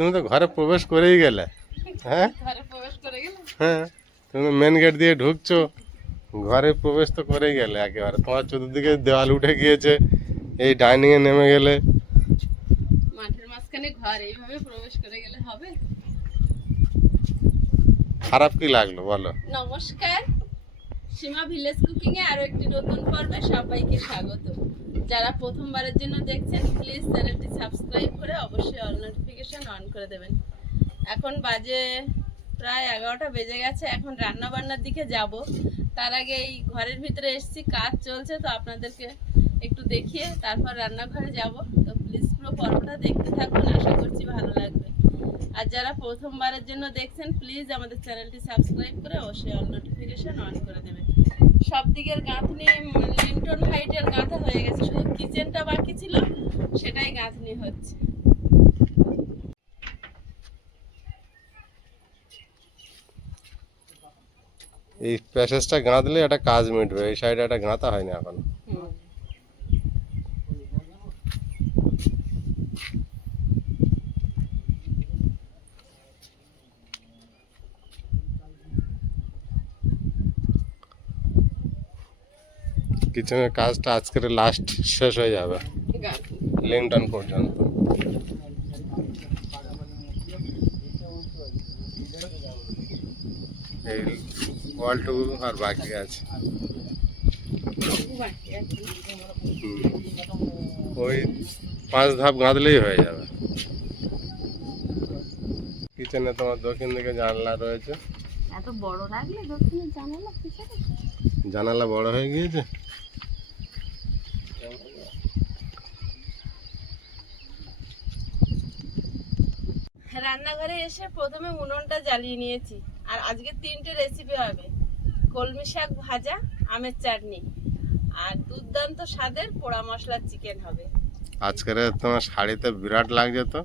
তুমি তো ঘরে প্রবেশ করেই গেলে। হ্যাঁ? হ্যাঁ তুমি মেন গেট দিয়ে ঢুকছো। ঘরে প্রবেশ তো করেই গেলে একেবারে। তোমার চতুর্দিকে দেওয়াল উঠে গিয়েছে। এই ডাইনিংয়ে নেমে গেলে। মাঠের মাঝখানে ঘর এইভাবে প্রবেশ করে গেলে হবে? খারাপ কি লাগল বলো? নমস্কার। সীমা ভিলেজ কুকিং এ আরও একটি নতুন পর্বে সবাইকে স্বাগত। যারা প্রথমবারের জন্য দেখছেন প্লিজ চ্যানেলটি সাবস্ক্রাইব করে অবশ্যই অল নোটিফিকেশন অন করে দেবেন। এখন বাজে প্রায় এগারোটা বেজে গেছে, এখন রান্না বান্নার দিকে যাব। তার আগে এই ঘরের ভিতরে এসেছি, কাজ চলছে, তো আপনাদেরকে একটু দেখিয়ে তারপর রান্নাঘরে যাব। তো প্লিজ পুরো পর্বটা দেখতে থাকুন, আশা করছি ভালো লাগবে। আর যারা প্রথমবারের জন্য দেখছেন প্লিজ আমাদের চ্যানেলটি সাবস্ক্রাইব করে অবশ্যই অল নোটিফিকেশন অন করে দেবেন। সব দিকের গাঁথনি লিন্টন হাইটের গাঁথা হয়ে গেছে। শুধু কিচেনটা বাকি ছিল সেটাই গাঁথনি হচ্ছে। এই প্যাসেজটা গাঁথলে একটা কাজ মিটবে এই সাইডে একটা গাঁথা হয়নি এখন। কিচেনের কাজটা আজকের লাস্ট শেষ হয়ে যাবে। লিংটন পর্যন্ত। এই ওয়ালটুকু আর বাকি আছে। ওই পাঁচ ধাপ গাঁদলেই হয়ে যাবে। কিচেনে তোমার দক্ষিণ দিকে জানলা রয়েছে। এত বড় রাখলে দক্ষিণে জানালা জানালা বড় হয়ে গিয়েছে? রান্নাঘরে এসে প্রথমে উনুনটা জ্বালিয়ে নিয়েছি। আর আজকে তিনটে রেসিপি হবে। কলমি শাক ভাজা আমের চাটনি আর দুর্দান্ত স্বাদের পোড়া মশলার চিকেন হবে। আজকের তোমার শাড়িতে বিরাট লাগছে তো।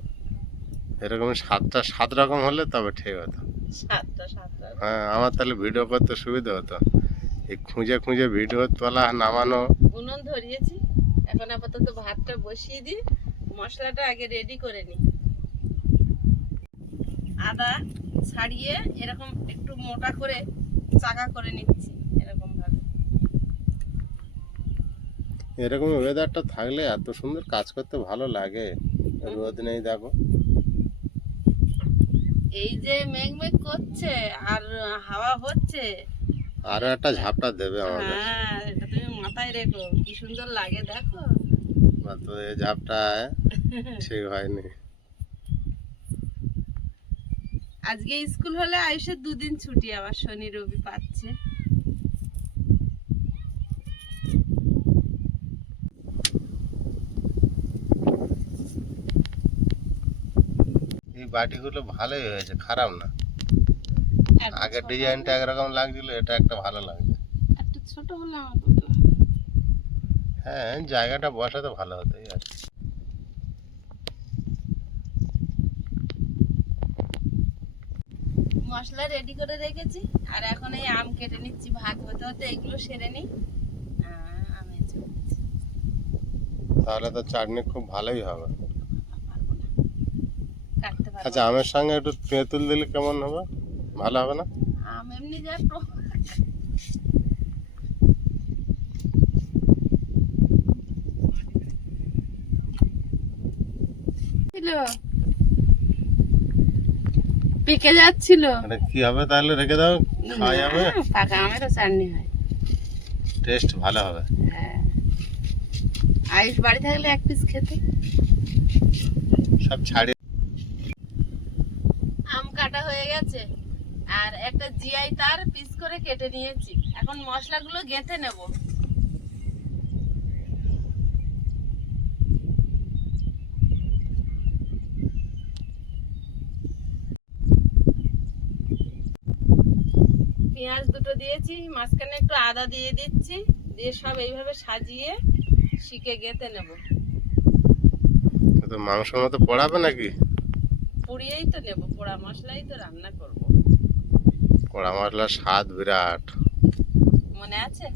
এরকম সাতটা সাত রকম হলে তবে ঠিক হতো। সাতটা সাতটা হ্যাঁ আমার তাহলে ভিডিও করতে সুবিধা হতো। এই খুঁজে খুঁজে ভিডিও তোলা নামানো। উনুন ধরিয়েছি। এখন আপাতত ভাতটা বসিয়ে দিই মশলাটা আগে রেডি করে নিই। আদা ছাড়িয়ে এরকম একটু মোটা করে চাকা করে নিচ্ছি এরকম ভাবে। এরকম ওয়েদারটা থাকলে এত সুন্দর কাজ করতে ভালো লাগে। রোদ নেই দেখো। এই যে মেঘ মেঘ করছে আর হাওয়া হচ্ছে। আরও একটা ঝাপটা দেবে আমাদের। হ্যাঁ এটা তুমি মাথায় রেখো কি সুন্দর লাগে দেখো। বা তো এই ঝাপটা ঠিক হয়নি। আজকে স্কুল হলে আয়ুষের দুদিন ছুটি আবার শনি রবি পাচ্ছে। এই বাটিগুলো ভালোই হয়েছে খারাপ না। আগের ডিজাইনটা একরকম লাগছিল এটা একটা ভালো লাগছে। একটু ছোট হলে আমার হ্যাঁ জায়গাটা বসাতে ভালো হতো আর মশলা রেডি করে রেখেছি। আর এখন এই আম কেটে নিচ্ছি ভাত হতে হতে এগুলো সেরে নিই। তাহলে তো চাটনি খুব ভালোই হবে। কাটতে আচ্ছা আমের সঙ্গে একটু তেঁতুল দিলে কেমন হবে? ভালো হবে না? আম এমনি যা পেকে যাচ্ছিল। এটা কি হবে তাহলে? রেখে দাও খাওয়া যাবে? পাকা আমেরও চাটনি হয়। টেস্ট ভালো হবে। হ্যাঁ। আয়ুষ বাড়ি থাকলে এক পিস খেতে। সব ছাড়ি আম কাটা হয়ে গেছে। আর একটা জিআই তার পিস করে কেটে নিয়েছি। এখন মশলাগুলো গেঁথে নেব। পেঁয়াজ দুটো দিয়েছি মাঝখানে একটু আদা দিয়ে দিচ্ছি দিয়ে সব এইভাবে সাজিয়ে শিখে গেঁথে নেব। তো মাংস মতো পড়াবে নাকি? পুড়িয়েই তো নেব পোড়া মশলাই তো রান্না করব। পোড়া মশলার স্বাদ বিরাট। মনে আছে?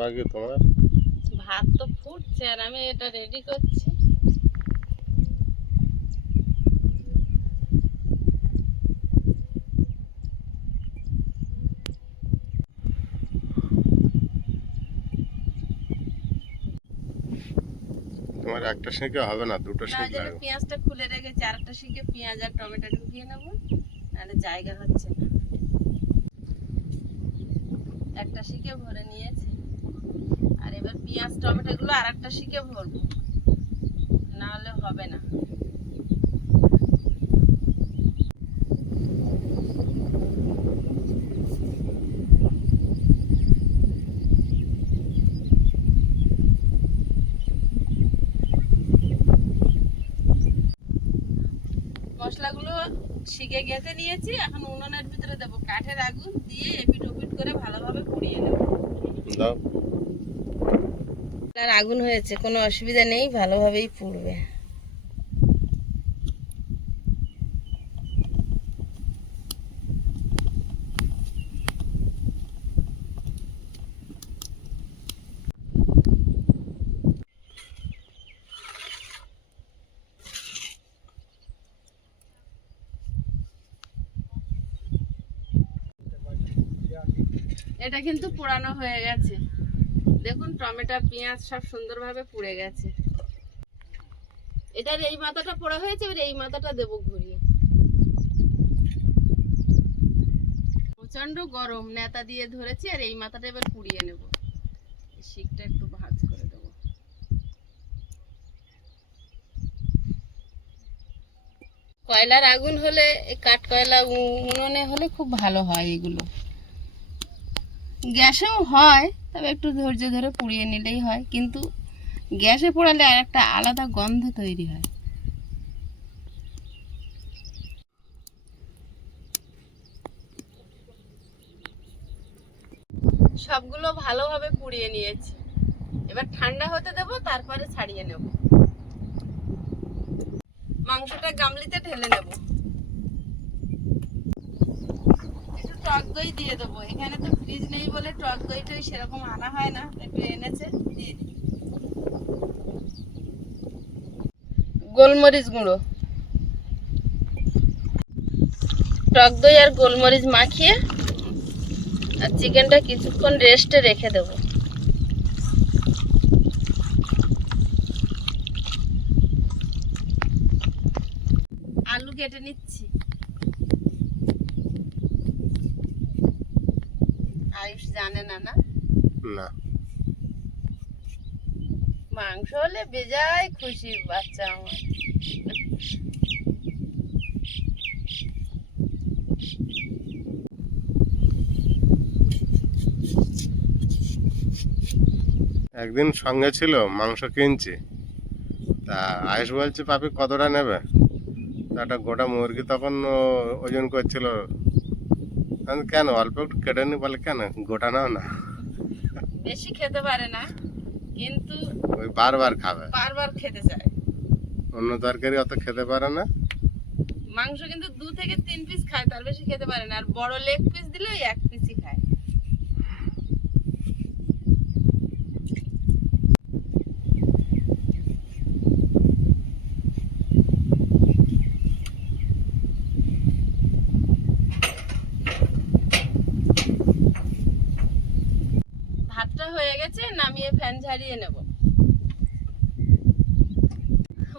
বাকি তোমার? ভাত তো ফুটছে আর আমি এটা রেডি করছি। তোমার একটা শিখে হবে না দুটো শিখ লাগবে। পেঁয়াজটা খুলে রেখেছি আরেকটা শিখে পেঁয়াজ আর টমেটো ঢুকিয়ে নেব নাহলে জায়গা হচ্ছে না। একটা শিখে ভরে নিয়েছি। আর এবার পেঁয়াজ, টমেটো গুলো আর একটা শিখে ভরবো। না হলে হবে না। মশলাগুলো শিখে গেঁথে নিয়েছি, এখন উনুনের ভিতরে দেবো কাঠের আগুন দিয়ে এপিট করে ভালোভাবে পুড়িয়ে নেব দাও। আর আগুন হয়েছে কোনো অসুবিধা নেই ভালোভাবেই পুড়বে। এটা কিন্তু পোড়ানো হয়ে গেছে। দেখুন, টমেটো, পেঁয়াজ সব সুন্দরভাবে পুড়ে গেছে। এটার এই মাথাটা পোড়া হয়েছে, এবার এই মাথাটা দেবো ঘুরিয়ে। প্রচণ্ড গরম নেতা দিয়ে ধরেছি, আর এই মাথাটা এবার পুড়িয়ে নেব। শিকটা একটু ভাজ করে দেবো। কয়লার আগুন হলে কাঠ কয়লা উনুনে হলে খুব ভালো হয় এগুলো। গ্যাসেও হয়, তবে একটু ধৈর্য ধরে পুড়িয়ে নিলেই হয়, কিন্তু গ্যাসে পোড়ালে আর একটা আলাদা গন্ধ তৈরি হয়। সবগুলো ভালোভাবে পুড়িয়ে নিয়েছি। এবার ঠান্ডা হতে দেবো, তারপরে ছাড়িয়ে নেব। মাংসটা গামলিতে ঢেলে নেব একটু টক দই দিয়ে দেবো। এখানে তো ফ্রিজ নেই বলে টক দইটাই সেরকম আনা হয় না, একটু এনেছে, দিয়ে দিই। গোলমরিচ গুঁড়ো। টক দই আর গোলমরিচ মাখিয়ে আর চিকেনটা কিছুক্ষণ রেস্টে রেখে দেবো। আলু কেটে নিচ্ছি আয়ুষ জানে না না? না। মাংস হলে বেজায় খুশি বাচ্চা আমার। একদিন সঙ্গে ছিল মাংস কিনছি। তা আয়ুষ বলছে পাপি কতটা নেবে? তা একটা গোটা মুরগি তখন ওজন করছিল কেন? অল্প একটু কেটে নি বলে কেন? গোটা নাও না। বেশি খেতে পারে না কিন্তু ওই বারবার খাবে। বারবার খেতে চায়। অন্য তরকারি অত খেতে পারে না। মাংস কিন্তু দু থেকে তিন পিস খায় তার বেশি খেতে পারে না। আর বড় লেগ পিস দিলে ওই এক পিসই খায় ভাতটা হয়ে গেছে নামিয়ে ফ্যান ঝাড়িয়ে নেব।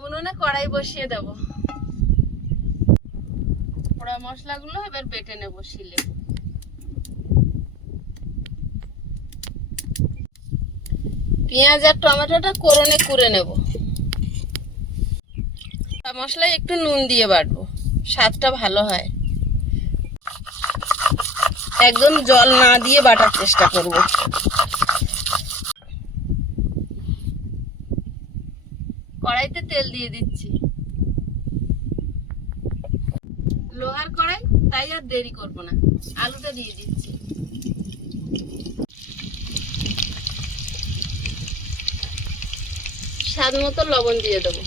উনুনে কড়াই বসিয়ে দেবো। পোড়া মশলাগুলো এবার বেটে নেব শিলে। পেঁয়াজ আর টমেটোটা কোরনে কুড়ে নেব। মশলায় একটু নুন দিয়ে বাটবো, স্বাদটা ভালো হয়। একদম জল না দিয়ে বাটার চেষ্টা করব কড়াইতে তেল দিয়ে দিচ্ছি। লোহার কড়াই, তাই আর দেরি করব না। আলুটা দিয়ে দিচ্ছি। স্বাদ মতো লবণ দিয়ে দেবো।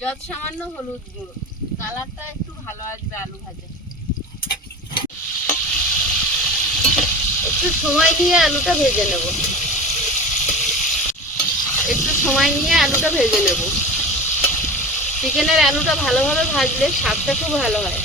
যত সামান্য হলুদ গুঁড়ো। কালারটা একটু ভালো আসবে আলু ভাজা। একটু সময় দিয়ে আলুটা ভেজে নেব। একটু সময় নিয়ে আলুটা ভেজে নেব। চিকেনের আলুটা ভালোভাবে ভাজলে স্বাদটা খুব ভালো হয়।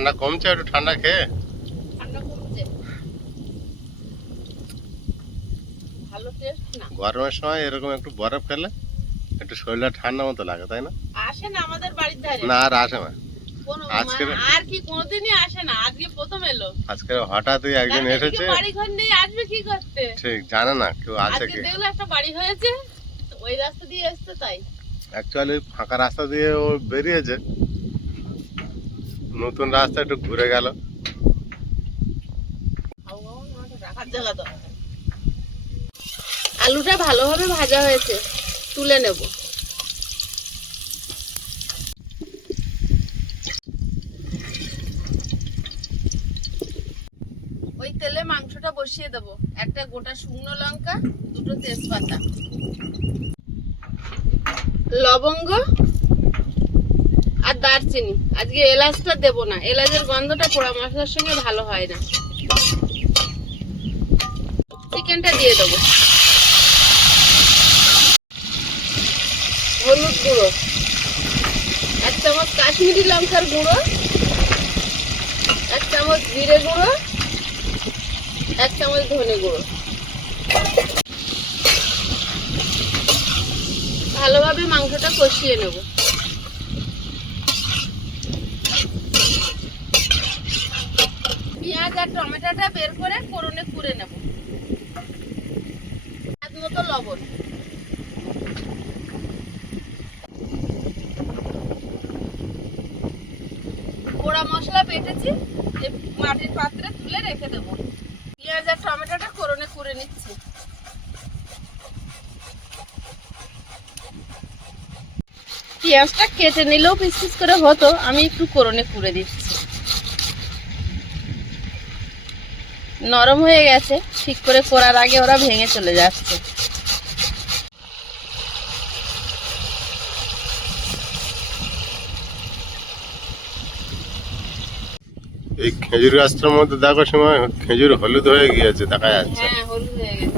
ঠান্ডা কমছে একটু ঠান্ডা খেয়ে? গরমের সময় এরকম একটু বরফ খেলে একটু শরীরটা ঠান্ডা মতো লাগে তাই না? আসে না আমাদের বাড়ির ধারে। না আর আসে না। আজকে- আর কি কোনোদিনই আসে না আজকে প্রথম এলো। আজকে হঠাৎই কারণ এসেছে। বাড়ি ঘর নেই আসবে কি করতে? ঠিক জানে না কেউ আছে আজকে কি। দেখল একটা বাড়ি হয়েছে ওই রাস্তা দিয়ে তাই। অ্যাকচুয়ালি ফাঁকা রাস্তা দিয়ে ও বেরিয়েছে। নতুন রাস্তা একটু ঘুরে গেল। আলুটা ভালোভাবে ভাজা হয়েছে, তুলে নেব। ওই তেলে মাংসটা বসিয়ে দেব। একটা গোটা শুকনো লঙ্কা, দুটো তেজপাতা। লবঙ্গ আর দারচিনি। আজকে এলাচটা দেব না। এলাচের গন্ধটা পোড়া মশলার সঙ্গে ভালো হয় না। চিকেনটা দিয়ে দেবো। হলুদ গুঁড়ো। এক চামচ কাশ্মীরি লঙ্কার গুঁড়ো। এক চামচ জিরে গুঁড়ো। এক চামচ ধনে গুঁড়ো। ভালোভাবে মাংসটা কষিয়ে নেব। পেঁয়াজ টমেটোটা বের করে ফোড়নে কুড়ে নেব। স্বাদ মতো লবণ। পোড়া মশলা বেটেছি মাটির পাত্রে তুলে রেখে দেব। পেঁয়াজ আর টমেটোটা ফোড়নে কুড়ে নিচ্ছি। পেঁয়াজটা কেটে নিলেও পিস পিস করে হতো, আমি একটু করনে কুড়ে দিচ্ছি। নরম হয়ে গেছে ঠিক করে করার আগে ওরা ভেঙে চলে যাচ্ছে। এই খেজুর গাছটার মধ্যে দেখো সময় খেজুর হলুদ হয়ে গিয়েছে দেখা যাচ্ছে। হ্যাঁ হলুদ হয়ে গেছে।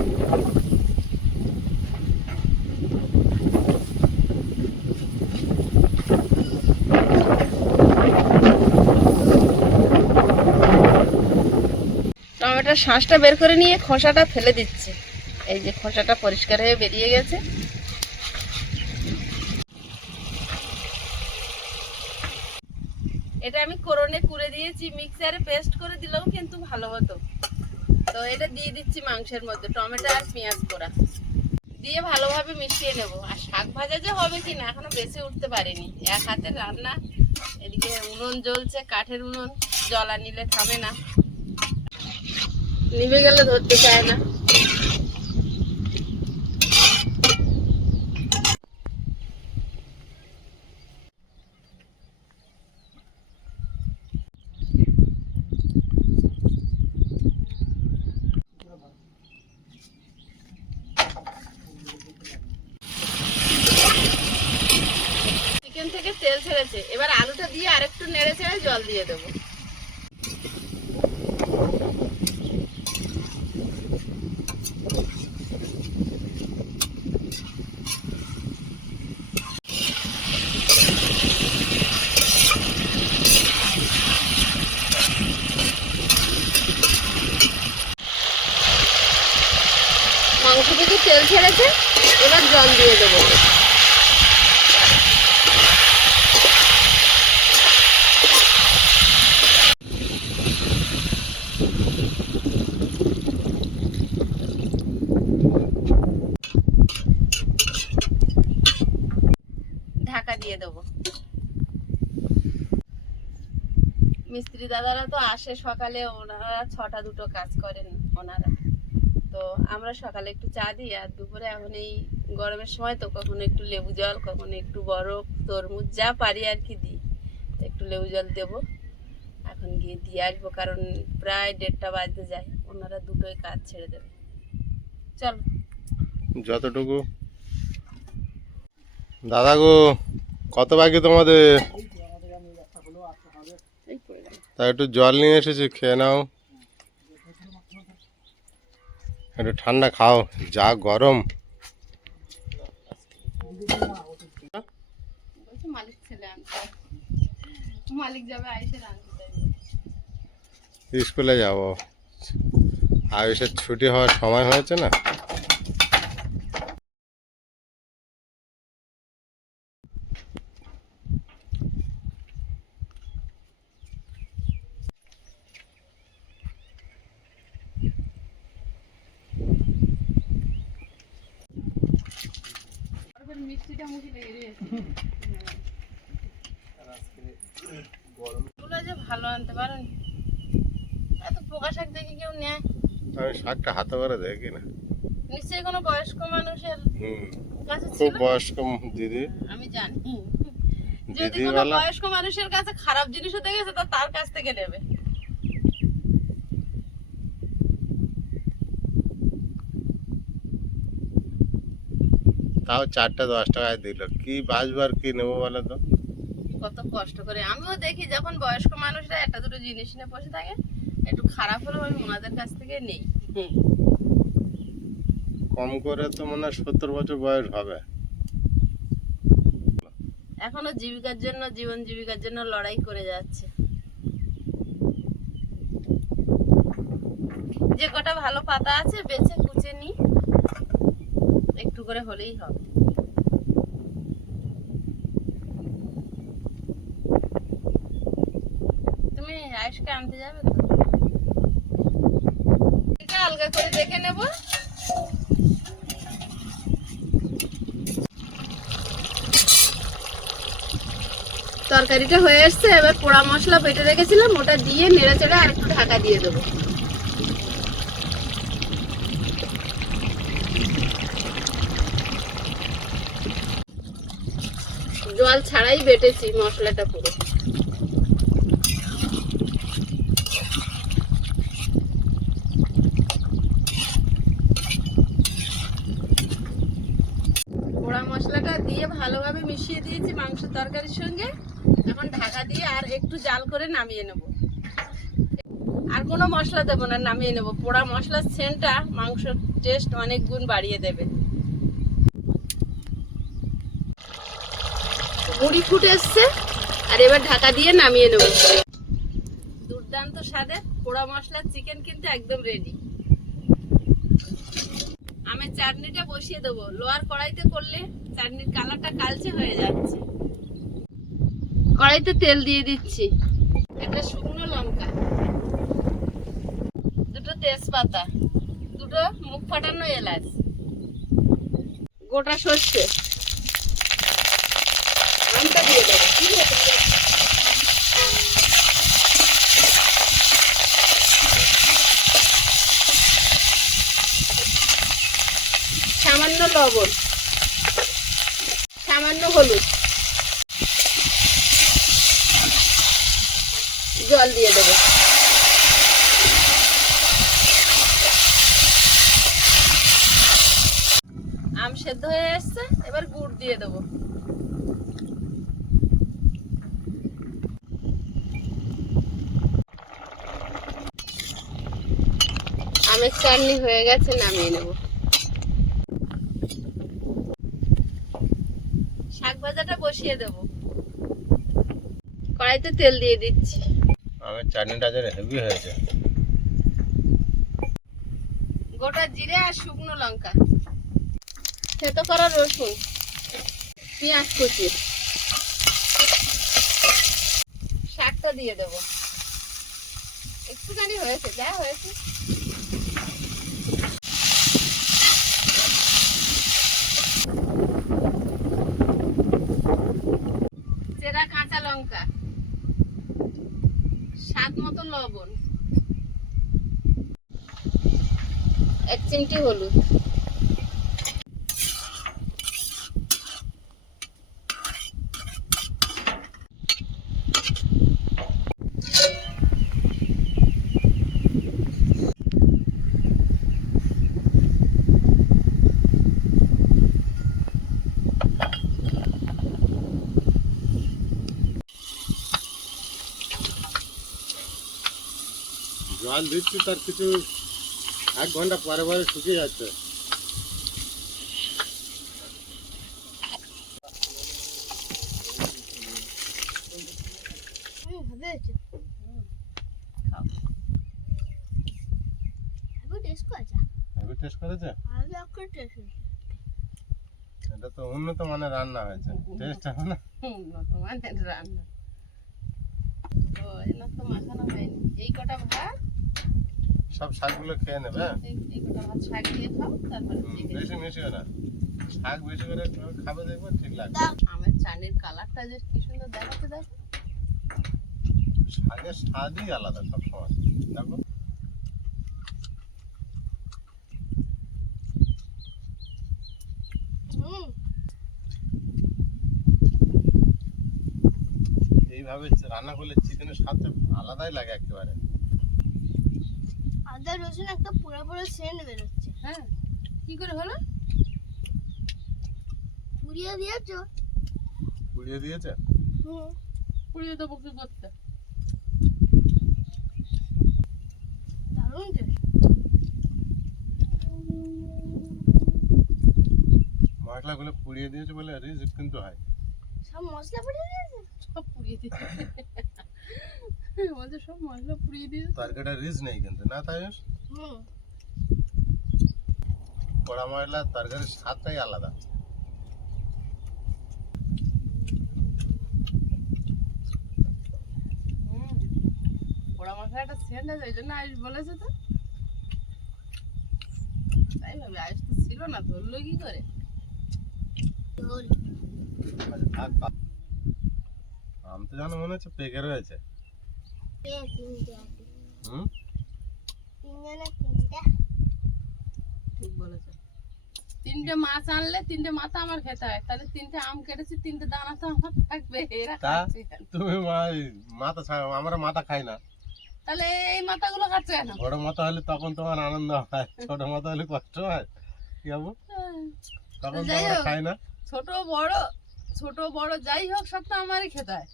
শাঁসটা বের করে নিয়ে খোসাটা ফেলে দিচ্ছে। এই যে খোসাটা পরিষ্কার হয়ে বেরিয়ে গেছে। এটা আমি করনে কুড়ে দিয়েছি, মিক্সারে পেস্ট করে দিলেও কিন্তু ভালো হতো। তো এটা দিয়ে দিচ্ছি মাংসের মধ্যে, টমেটো আর পেঁয়াজ করা দিয়ে ভালোভাবে মিশিয়ে নেব। আর শাক ভাজা যে হবে কি না এখনও বেশি উঠতে পারিনি। এক হাতে রান্না, এদিকে উনুন জ্বলছে, কাঠের উনুন, জলা নিলে থামে না। নিভে গেলে ধরতে চায় না। তেল ছেড়েছে, এবার জল দিয়ে দেবো। ঢাকা দিয়ে দেবো। মিস্ত্রি দাদারা তো আসে সকালে, ওনারা ছটা দুটো কাজ করেন, ওনারা। তো আমরা সকালে একটু চা দিই আর দুপুরে এখন এই গরমের সময় তো কখনো একটু লেবু জল কখনো একটু বরফ তরমুজ যা পারি আর কি দিই। একটু লেবু জল দেবো। এখন গিয়ে দিয়ে আসব কারণ প্রায় দেড়টা বাজতে যায়। ওনারা দুটোই কাজ ছেড়ে দেবে। চল। যতটুকু। দাদা গো কত বাকি তোমাদের? তা একটু জল নিয়ে এসেছি খেয়ে নাও। একটু ঠান্ডা খাও যা গরম। স্কুলে যাব। আয়ুষের ছুটি হওয়ার সময় হয়েছে না তারপর মিষ্টিটা মুখে লেগে গেছে এগুলো যে ভালো আনতে পারেন এত পোকা শাক দেখে কেউ নেয়? আমি শাকটা হাতে করে দেখি না নিশ্চয়ই কোনো বয়স্ক মানুষের খুব বয়স্ক দিদি। আমি জানি। যদি কোনো বয়স্ক মানুষের কাছে খারাপ জিনিস হতে গেছে তো তার কাছ থেকে নেবে। তাও চারটে দশ টাকায় দিল। কি বাজবার কি নেব বলো তো? কত কষ্ট করে। আমিও দেখি যখন বয়স্ক মানুষরা একটা দুটো জিনিস নিয়ে বসে থাকে একটু খারাপ হলেও আমি ওনাদের কাছ থেকে নেই। কম করে তো মনে হয় সত্তর বছর বয়স হবে। এখনও জীবিকার জন্য জীবন জীবিকার জন্য লড়াই করে যাচ্ছে। যে কটা ভালো পাতা আছে বেছে কুচে নি একটু করে হলেই হবে। তুমি আয়ুষকে আনতে যাবে তো? আলগা করে দেখে নেব। তরকারিটা হয়ে এসছে, এবার পোড়া মশলা বেটে রেখেছিলাম, ওটা দিয়ে নেড়ে চেড়ে আর একটু ঢাকা দিয়ে দেবো। জল ছাড়াই বেটেছি মশলাটা পুরো। পোড়া মশলাটা দিয়ে ভালোভাবে মিশিয়ে দিয়েছি মাংস তরকারির সঙ্গে। এখন ঢাকা দিয়ে আর একটু জাল করে নামিয়ে নেব। আর কোনো মশলা দেবো না, নামিয়ে নেব। পোড়া মশলার সেন্টটা মাংসর টেস্ট অনেক গুণ বাড়িয়ে দেবে। মুড়ি ফুটে এসছে। আর এবার ঢাকা দিয়ে নামিয়ে নেব। দুর্দান্ত স্বাদের পোড়া মশলার চিকেন কিন্তু একদম রেডি আমের চাটনিটা বসিয়ে দেবো। লোয়ার কড়াইতে করলে চাটনির কালারটা কালচে হয়ে যাচ্ছে। কড়াইতে তেল দিয়ে দিচ্ছি। একটা শুকনো লঙ্কা। দুটো তেজপাতা। দুটো মুখ ফাটানো এলাচ। গোটা সর্ষে। আমটা দিয়ে দেবো, ঠিক আছে? সামান্য লবণ, সামান্য হলুদ। জল দিয়ে দেবো। আম সেদ্ধ হয়ে এসছে, এবার গুড় দিয়ে দেবো। আমের চাটনি হয়ে গেছে নামিয়ে নেব। শাক ভাজাটা বসিয়ে দেবো। কড়াইতে তেল দিয়ে দিচ্ছি। আমার চাটনিটা যেন হেভি হয়েছে। গোটা জিরে আর শুকনো লঙ্কা। থেতো করা রসুন পেঁয়াজ কুচি। শাকটা দিয়ে দেবো। একটুখানি হয়েছে যা হয়েছে চেরা কাঁচা লঙ্কা এক চিমটি হলুদ। জল দিচ্ছি তার কিছু এক ঘণ্টা পরে পরে শুকিয়ে যাচ্ছে। এটা তো উন্নত মানের রান্না হয়েছে। টেস্ট হবে না? উন্নত মানের রান্না। তো মাখানো হয়নি এই কটা ভাত? সব শাকগুলো খেয়ে নেবে হ্যাঁ? শাক দিয়ে খাও তারপরে বেশি মিশিও না। শাক বেশি করে খাবে দেখবে ঠিক লাগবে। আমের চানির কালারটা যে কি সুন্দর দেখাচ্ছে দেখো। শাকের স্বাদই আলাদা সব সময় দেখো এইভাবে রান্না করলে চিকেনের স্বাদটা আলাদাই লাগে একেবারে। আদা রসুন একটা পুরো পুরো সেন্ট বেরোচ্ছে। হ্যাঁ কি করে হলো? পুড়িয়ে দিয়েছ? পুড়িয়ে দিয়েছে? হুম। পুড়িয়ে দেবো কি করতে? দারুণ মশলাগুলো পুড়িয়ে দিয়েছে বলে রিচ কিন্তু হয়। সব মশলা পুড়িয়ে দিয়েছে? সব পুড়িয়ে দিয়ে বলছে সব মশলা পুড়িয়ে দিয়ে তরকারিটা রিচ নেই কিন্তু না তাই হুম পোড়া মশলা তরকারির স্বাদটাই আলাদা। পোড়া মশলাটা সেন্ট আছে ওই জন্য আয়ুষ বলেছে তো। তাই ভাবে আয়ুষ তো ছিল না ধরলো কি করে? আচ্ছা। আম তো যেন মনে হচ্ছে পেকে রয়েছে। তিনটে মাছ আনলে তিনটে মাথা আমার খেতে হয়। তাহলে তিনটে আম কেটেছি তিনটে দানা তো আমার থাকবে? তুমি মাথা আমরা মাথা খাই না। তাহলে এই মাথাগুলো খাচ্ছে কেন? বড় মাথা হলে তখন তোমার আনন্দ হয় ছোট মাথা হলে কষ্ট হয়। কি হব তখন। খাই না। ছোট বড় ছোট বড় যাই হোক সব তো আমারই খেতে হয়।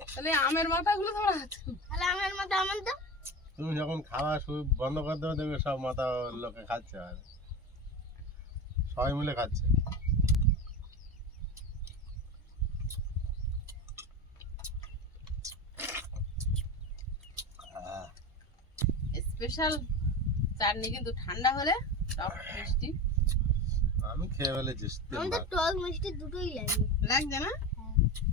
তাহলে আমের মাথাগুলো তোমরা তাহলে আমার মতো আমার তো তুমি যখন খাওয়া শুরু বন্ধ করে দেবে দেখবে সব মাথা লোকে খাচ্ছে আর। সবাই মিলে খাচ্ছে। স্পেশাল চাটনি কিন্তু ঠান্ডা হলে টক মিষ্টি। আমি খেয়ে ফেলেছি আমাদের টক মিষ্টি দুটোই লাগে। লাগছে না?